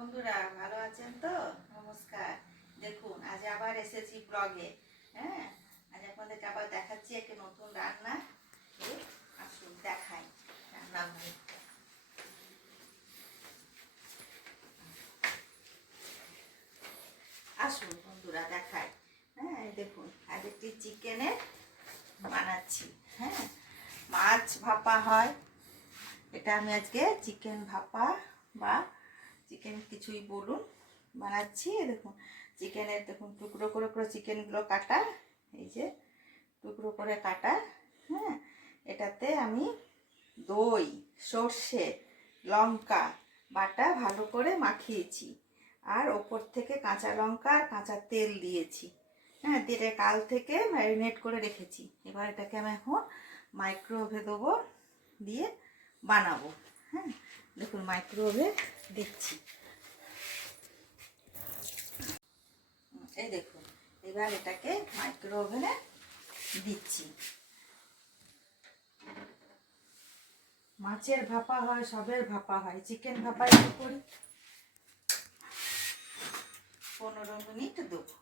বন্ধুরা, ভালো আছেন তো? নমস্কার। দেখুন, আজ আবার এসেছি ব্লগে হ্যাঁ? আজ আপনাদেরকে আবার দেখাচ্ছি একটা নতুন রান্না। আসুন, দেখাই রান্না আসুন, বন্ধুরা, দেখাই। হ্যাঁ দেখুন, আজ একটি চিকেনের বানাচ্ছি হ্যাঁ? মাছ ভাপা হয়। এটা আমি আজকে চিকেন ভাপা বা চিকেন কিছুই বলুন। বানাচ্ছি দেখুন চিকেনের দেখুন, টুকরো করে করে চিকেনগুলো কাটা, এই যে, টুকরো করে কাটা হ্যাঁ? এটাতে আমি দই, সর্ষে, লঙ্কা, বাটা ভালো করে মাখিয়েছি। আর ওপর থেকে কাঁচা লঙ্কা আর কাঁচা তেল দিয়েছি। হ্যাঁ দিয়ে কাল থেকে ম্যারিনেট করে রেখেছি। এবার এটাকে আমি এখন মাইক্রোওভে দেবো, দিয়ে বানাবো। হ্যাঁ দেখুন মাইক্রোওভে দিচ্ছি এই দেখুন এবার এটাকে মাইক্রো ওভেনে দিচ্ছি। মাছের ভাপা হয়, সবের ভাপা হয় চিকেন ভাপা একটু করি। পনেরো মিনিট দেবো।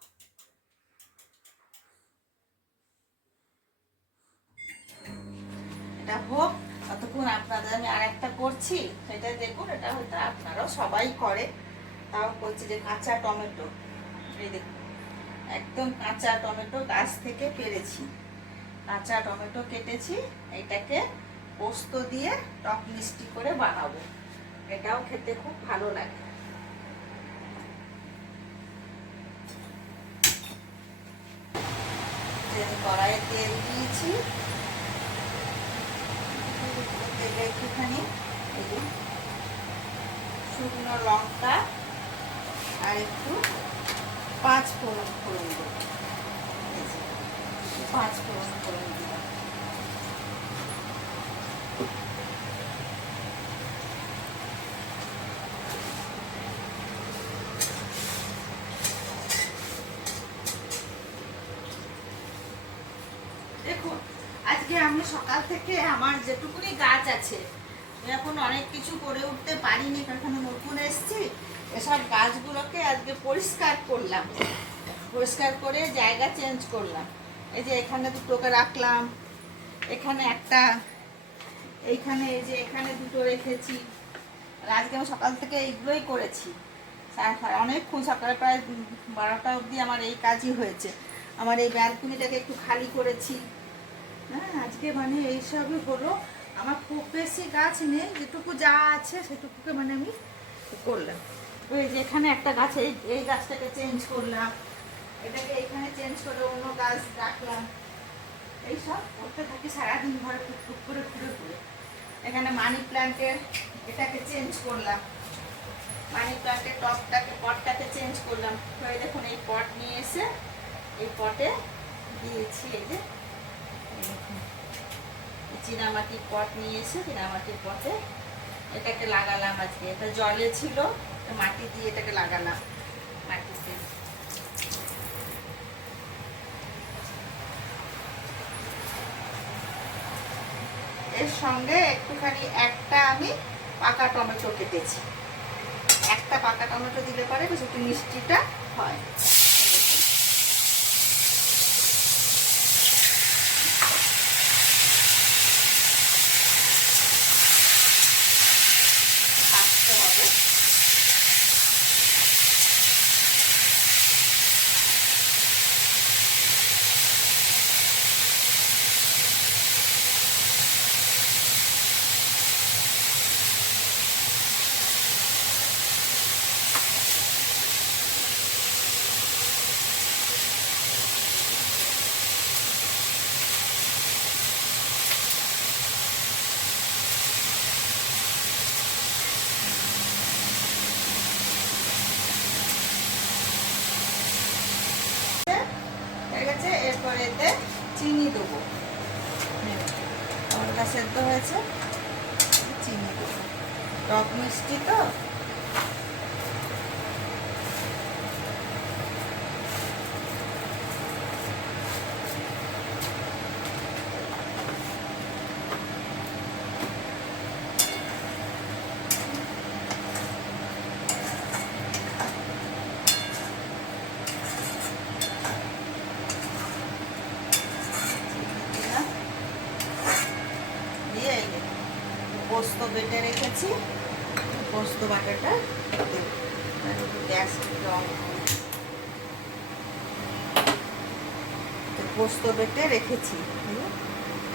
করছি সেটা দেখুন, এটা হয়তো আপনারাও সবাই করে। তাও করছি যে কাঁচা টমেটো, এই দেখুন, একদম কাঁচা টমেটো গাছ থেকে পেরেছি। কাঁচা টমেটো কেটেছি, এটাকে পোস্ত দিয়ে টক মিষ্টি করে বানাবো। এটাও খেতে খুব ভালো লাগে। কড়াইয়ে তেল দিয়েছি একটুখানি এই যে শুকনো লঙ্কা আর একটু পাঁচ ফোড়ন ফোড়ন দেবো পাঁচ ফোড়ন ফোড়ন দেখুন, আজকে আমি সকাল থেকে আমার যেটুকুনি গাছ আছে এখন অনেক কিছু করে উঠতে পারিনি, কারণ নতুন এসেছি। এসব গাছগুলোকে আজকে পরিষ্কার করলাম। পরিষ্কার করে জায়গা চেঞ্জ করলাম। এই যে এখানে দুটোকে রাখলাম, এখানে একটা, এইখানে এই যে এখানে দুটো রেখেছি। আর আজকে আমি সকাল থেকে এইগুলোই করেছি। অনেকক্ষণ সকালে প্রায় বারোটা অবধি আমার এই কাজই হয়েছে। আমার এই ব্যালকনিটাকে একটু খালি করেছি। হ্যাঁ আজকে মানে এইসবই হলো। আমার খুব বেশি গাছ নেই, যেটুকু যা আছে সেটুকুকে মানে আমি করলাম। ওই যে এখানে একটা গাছ, এই এই গাছটাকে চেঞ্জ করলাম। এটাকে এখানে চেঞ্জ করে অন্য গাছ রাখলাম। এইসব করতে থাকি, সারাদিন ঘরে টুকটুক করে ঘুরে ঘুরে। এখানে মানি প্ল্যান্টের এটাকে চেঞ্জ করলাম। মানি প্ল্যান্টের টপটাকে, পটটাকে চেঞ্জ করলাম। এই দেখুন, এই পট নিয়ে এসে এই পটে দিয়েছি, এই যে চীনামাটির পট নিয়ে এসে চীনামাটির পটে এটাকে লাগালাম আজকে। এটা জলে ছিল মাটি দিয়ে এটাকে লাগালাম মাটিতে। এর সঙ্গে একটুখানি একটা আমি পাকা টমেটো কেটেছি। একটা পাকা টমেটো দিলে পরে বেশ একটু মিষ্টিটা হয় এই দেখুন। ভাজতে হবে হয়ে গেছে এরপরে এতে চিনি দেবো। টমেটোটা সেদ্ধ হয়েছে চিনি দেবো। টক মিষ্টি তো? পোস্ত বেটে রেখেছি। পোস্ত বাটাটা একটু গ্যাস রং। পোস্ত বেটে রেখেছি।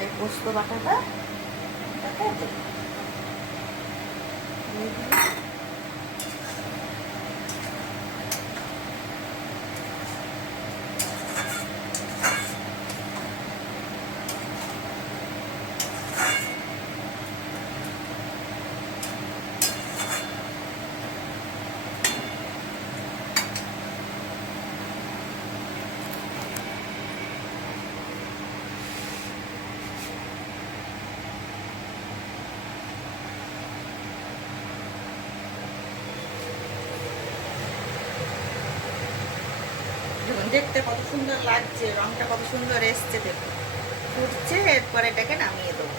এই পোস্ত বাটাটা। দিয়ে দিলাম। দেখুন দেখতে কত সুন্দর লাগছে রংটা কত সুন্দর এসছে দেখুন। ফুটছে এরপর এটাকে নামিয়ে দেবো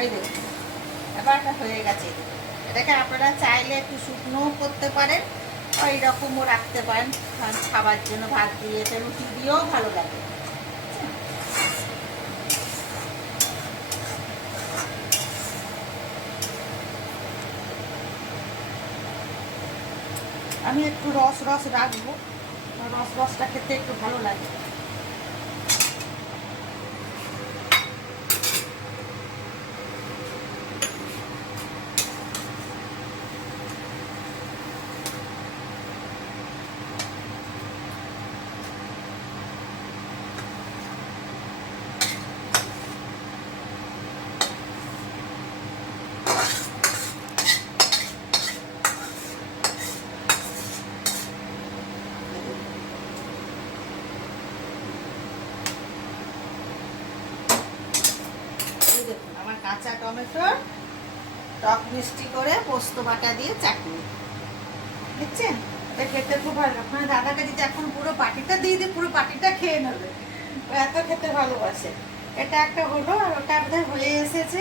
এই দেখুন এটা হয়ে গেছে। এটাকে আপনারা চাইলে একটু শুকনোও করতে পারেন রাখতে পারেন খাবার জন্য ভাত দিয়ে এটা রুটি দিয়েও ভালো লাগে। আমি একটু রস রস রাখব, রস রসটা খেতে একটু ভালো লাগে এই দেখুন আমার কাঁচা টমেটোর টক মিষ্টি করে পোস্ত বাটা দিয়ে চাটনি। দেখছেন এটা খেতে খুব ভালো আপনার দাদাকে যদি এখন পুরো পাটিটা দিয়ে দিয়ে পুরো পাটিটা খেয়ে নেবে, ও এত খেতে ভালোবাসে। এটা একটা হলো আর ওটা আমাদের হয়ে এসেছে।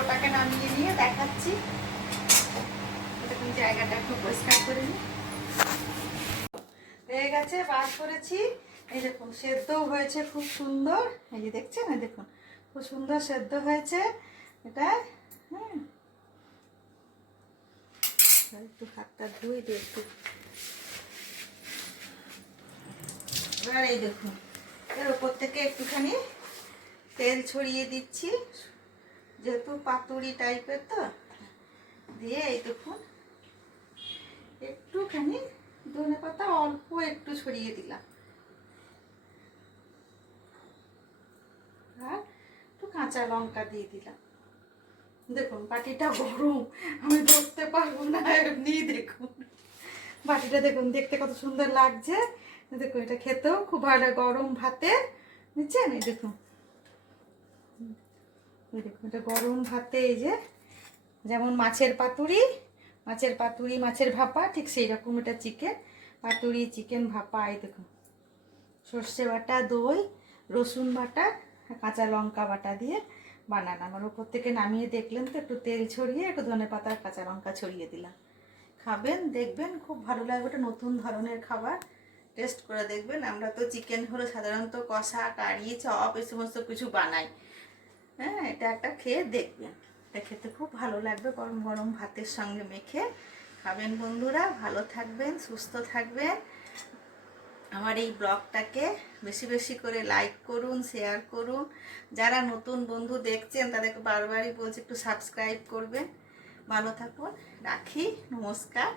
ওটাকে নামিয়ে নিয়ে দেখাচ্ছি। জায়গাটা একটু পরিষ্কার করে নিই। হয়ে গেছে, বার করেছি। এই দেখুন, সেদ্ধও হয়েছে খুব সুন্দর। এই যে দেখছেন? দেখুন খুব সুন্দর সেদ্ধ হয়েছে। এটা হ্যাঁ একটু হাতটা ধুয়ে দিই একটু। এবার এই দেখুন, এর উপর থেকে একটুখানি তেল ছড়িয়ে দিচ্ছি। যেহেতু পাতুরি টাইপের তো, দিয়ে এই দেখুন, একটুখানি ধনে পাতা অল্প একটু ছড়িয়ে দিলাম আর একটু কাঁচা লঙ্কা দিয়ে দিলাম। দেখুন, বাটিটা গরম। আমি ধরতে পারব না, এমনি দেখুন। বাটিটা দেখুন, দেখতে কত সুন্দর লাগছে। দেখুন, এটা খেতেও খুব ভালো গরম ভাতে। বুঝছেন এই দেখুন। দেখুন, এটা গরম ভাতে, এই যে, যেমন মাছের পাতুরি মাছের পাতুরি, মাছের ভাপা, ঠিক সেই রকম এটা চিকেন পাতুরি, চিকেন ভাপা, এই দেখুন। সর্ষে বাটা, দই, রসুন বাটা কাঁচা লঙ্কা বাটা দিয়ে বানানো আমার উপর থেকে নামিয়ে দেখলেন তো, একটু তেল ছড়িয়ে, একটু ধনে পাতা কাঁচা লঙ্কা ছড়িয়ে দিলাম। খাবেন, দেখবেন, খুব ভালো লাগবে। এটা নতুন ধরনের খাবার। টেস্ট করে দেখবেন। আমরা তো চিকেন হলো সাধারণত কষা, কারি, চপ, এই সমস্ত কিছু বানাই। হ্যাঁ এটা একটা খেয়ে দেখবেন। এটা খেতে খুব ভালো লাগবে গরম গরম ভাতের সঙ্গে মেখে। খাবেন বন্ধুরা, ভালো থাকবেন, সুস্থ থাকবেন। আমার এই ব্লগটাকে বেশি বেশি করে লাইক করুন শেয়ার করুন। যারা নতুন বন্ধু দেখছেন, তাদেরকে বারবারই বলছি একটু সাবস্ক্রাইব করবেন। ভালো থাকুন, রাখি, নমস্কার।